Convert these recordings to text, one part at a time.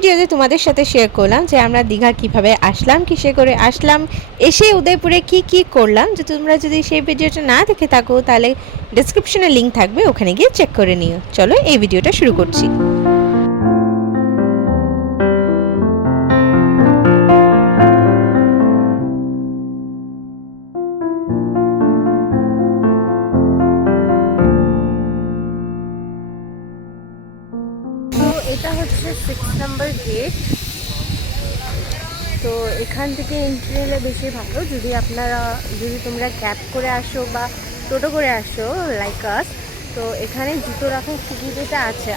ভিডিওতে তোমাদের সাথে শেয়ার করলাম যে আমরা দীঘা কিভাবে আসলাম, কিসে করে আসলাম, এসে উদয়পুরে কি করলাম। যে তোমরা যদি সেই ভিডিওটা না দেখে থাকো তাহলে ডেসক্রিপশনে লিঙ্ক থাকবে, ওখানে গিয়ে চেক করে নিও। চলো এই ভিডিওটা শুরু করছি। এটা হচ্ছে 6 নম্বর গেট। তো এখান থেকে এন্ট্রি নিলে বেশি ভালো, যদি তোমরা ক্যাব করে আসো বা টোটো করে আসো লাইক আস। তো এখানে জুতো রাখার সুবিধাটা আছে।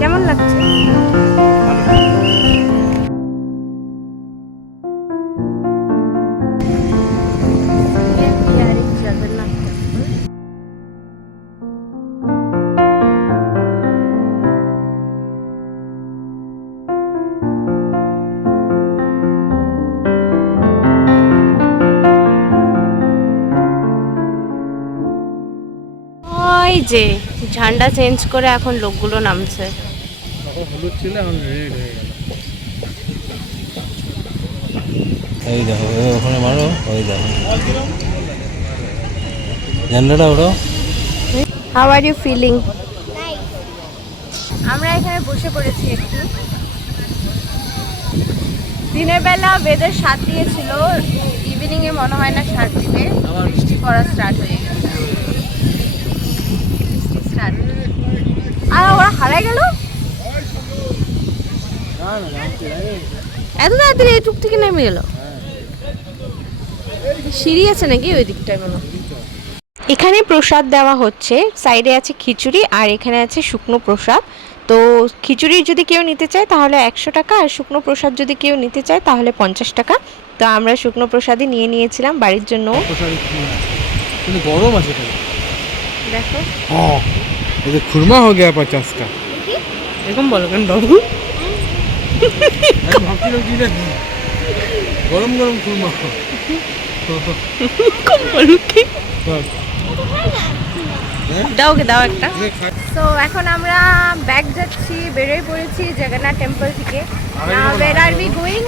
কেমন লাগছে? ওই যে ঝান্ডা চেঞ্জ করে এখন লোকগুলো নামছে। হলুদ ছিল, এখন রেড হয়ে গেল। এই দেখো, ওখানে মারো, ওই দেখো ঝান্ডাটা ওঠো। How are you feeling? আমরা এখানে বসে পড়েছি একটু। দিনের বেলা ওয়েদার সাথ দিয়েছিল, ইভিনিং এ মনে হয় না সাথ দিবে, বৃষ্টি পড়া স্টার্ট হয়ে গেছে। আর ওরা হারাই গেল এত তাড়াতাড়ি, এইটুক থেকে নেমে গেল। সিঁড়ি আছে নাকি ওই দিকটায়? মনে এখানে প্রসাদ দেওয়া হচ্ছে, সাইডে আছে খিচুড়ি আর এখানে আছে শুকনো প্রসাদ। তো খিচুড়ি যদি কেউ নিতে চায় তাহলে 100 টাকা, আর শুকনো প্রসাদ যদি কেউ নিতে চায় তাহলে 50 টাকা। তো আমরা শুকনো প্রসাদই নিয়েছিলাম বাড়ির জন্য। কিন্তু গরম আছে তো, দেখো ये खुरमा हो गया 50 का। এরকম বলো কেন বাবু? গরম গরম খুরমা দাও একটা। তো এখন আমরা ব্যাক যাচ্ছি, বেরোয় পড়েছি জগন্নাথ টেম্পল থেকে। ওয়ের আর উই গোয়িং?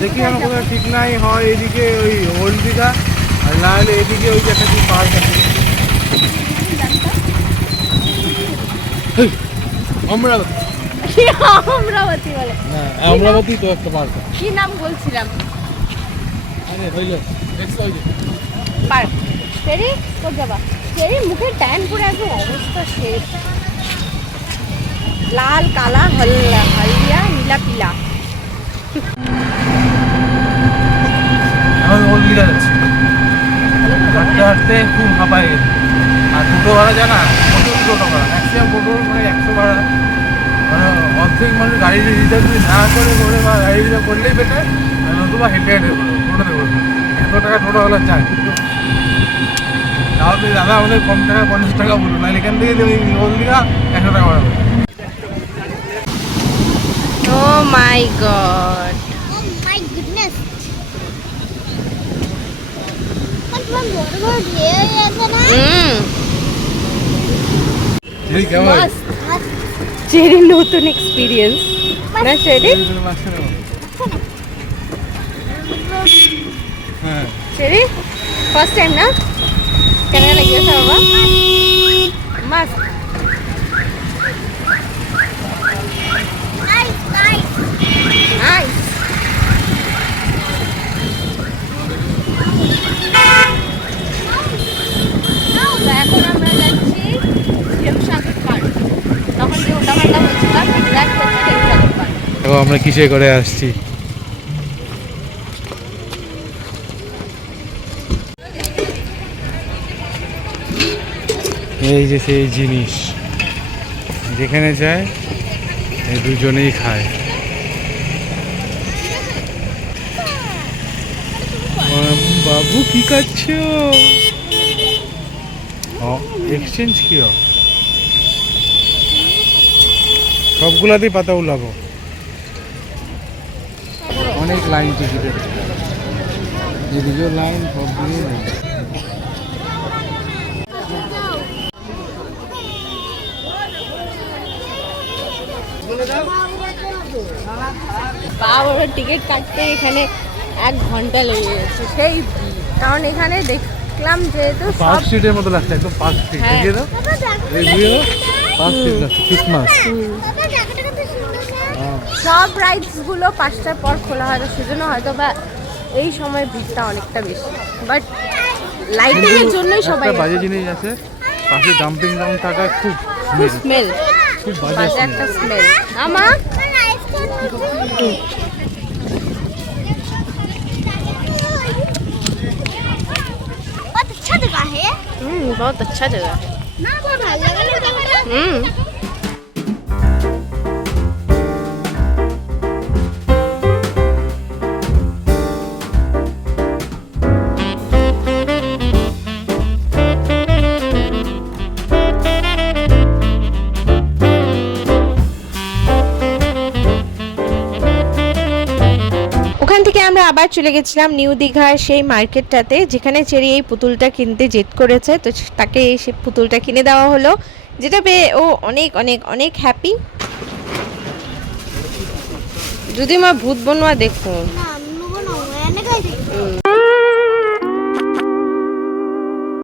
দেখি আমার কোনো ঠিক নাই, হয় এদিকে ওই ওল্ড দীঘা, আর না হলে এদিকে ওই যে একটা কি পার্ক আছে অমরাবতী বলে না, অমরাবতী তো একটা পার্ক। কি নাম বলছিলাম? আরে হইলো পার্ক। ফেরি কোথায় যাবা? ফেরি মুখে ট্যান পরে একদম অবস্থা শেষ। লাল কালা হলদিয়া নীলা পিলা। এখন ওল্ড দীঘা যাচ্ছি, হাঁটতে হাঁটতে খুব হাঁপায় গেছে। আর টোটো ভাড়া জানা, প্রচুর টোটো ভাড়া, ম্যাক্সিমাম টোটো মানে 100 ভাড়া। মানে অর্ধেক মানুষ গাড়ি রিজার্ভ না করে বা গাড়ি রিজার্ভ করলেই বেটার, আর নতুবা হেঁটে করবো, টোটোতে করবো। 100 টাকা টোটো হলে চাই, তাহলে দাদা আমাদের কম টাকা 50 টাকা বলুন, নাহলে এখান থেকে ওল্ড দীঘা 100 টাকা ভাড়া হবে। Oh my god. Oh my goodness. What cherry কেমন? চেরি নতুন এক্সপিরিয়েন্স না চেরি? হ্যাঁ চেরি ফার্স্ট টাইম না? কেন লেগেছে বাবা? Must nice. এখন আমরা যাচ্ছি দেবসাগর পার্ক। তখন যে উল্টাপাল্টা বলছিলাম, এক্সাক্ট হচ্ছে দেবসাগর পার্ক। দেখো আমরা কিসে করে আসছি। এই যে সেই জিনিস, যেখানে যায় এই দুজনেই খায়। বাবু কি করছো? এক্সচেঞ্জ কিও, সবগুলাতেই পাতা উলাবো। অনেক লাইন টিকিটের, এদিকেও লাইন, সব দিকেই লাইন। পা বড় টিকিট কাটতে এখানে 1 ঘন্টা লেগে গেছে, সেই ভিড়। কারণ এখানে দেখলাম যেহেতু পার্ক সব স্ট্রিটের মতো লাগছে, একদম পার্ক স্ট্রিট। হ্যাঁ। দেখিয়ে দাও, এই ভিডিও পার্ক স্ট্রিট লাগছে, ক্রিসমাস। সব রাইডস গুলো 5টার পর খোলা হয়, তো সেজন্য হয়তো বা এই সময় ভিড়টা অনেকটা বেশি, বাট লাইটিং এর জন্যই সবাই একটা বাজে জিনিস আছে, পাশে ডাম্পিং গ্রাউন্ড থাকা খুব খুব স্মেল, খুব বাজে বাজে একটা স্মেল। আমা बहुत अच्छा जगह है। बहुत अच्छा जगह है। ना बहुत ভাল লাগে না জায়গাটা। ওখান থেকে আমরা আবার চলে গেছিলাম নিউ দীঘার সেই মার্কেটটাতে, যেখানে চেরি এই পুতুলটা কিনতে জেদ করেছে, তো তাকে সেই পুতুলটা কিনে দেওয়া হলো, যেটা পেয়ে ও অনেক অনেক অনেক হ্যাপি। যদি মা ভূত বনোয়া দেখুন, না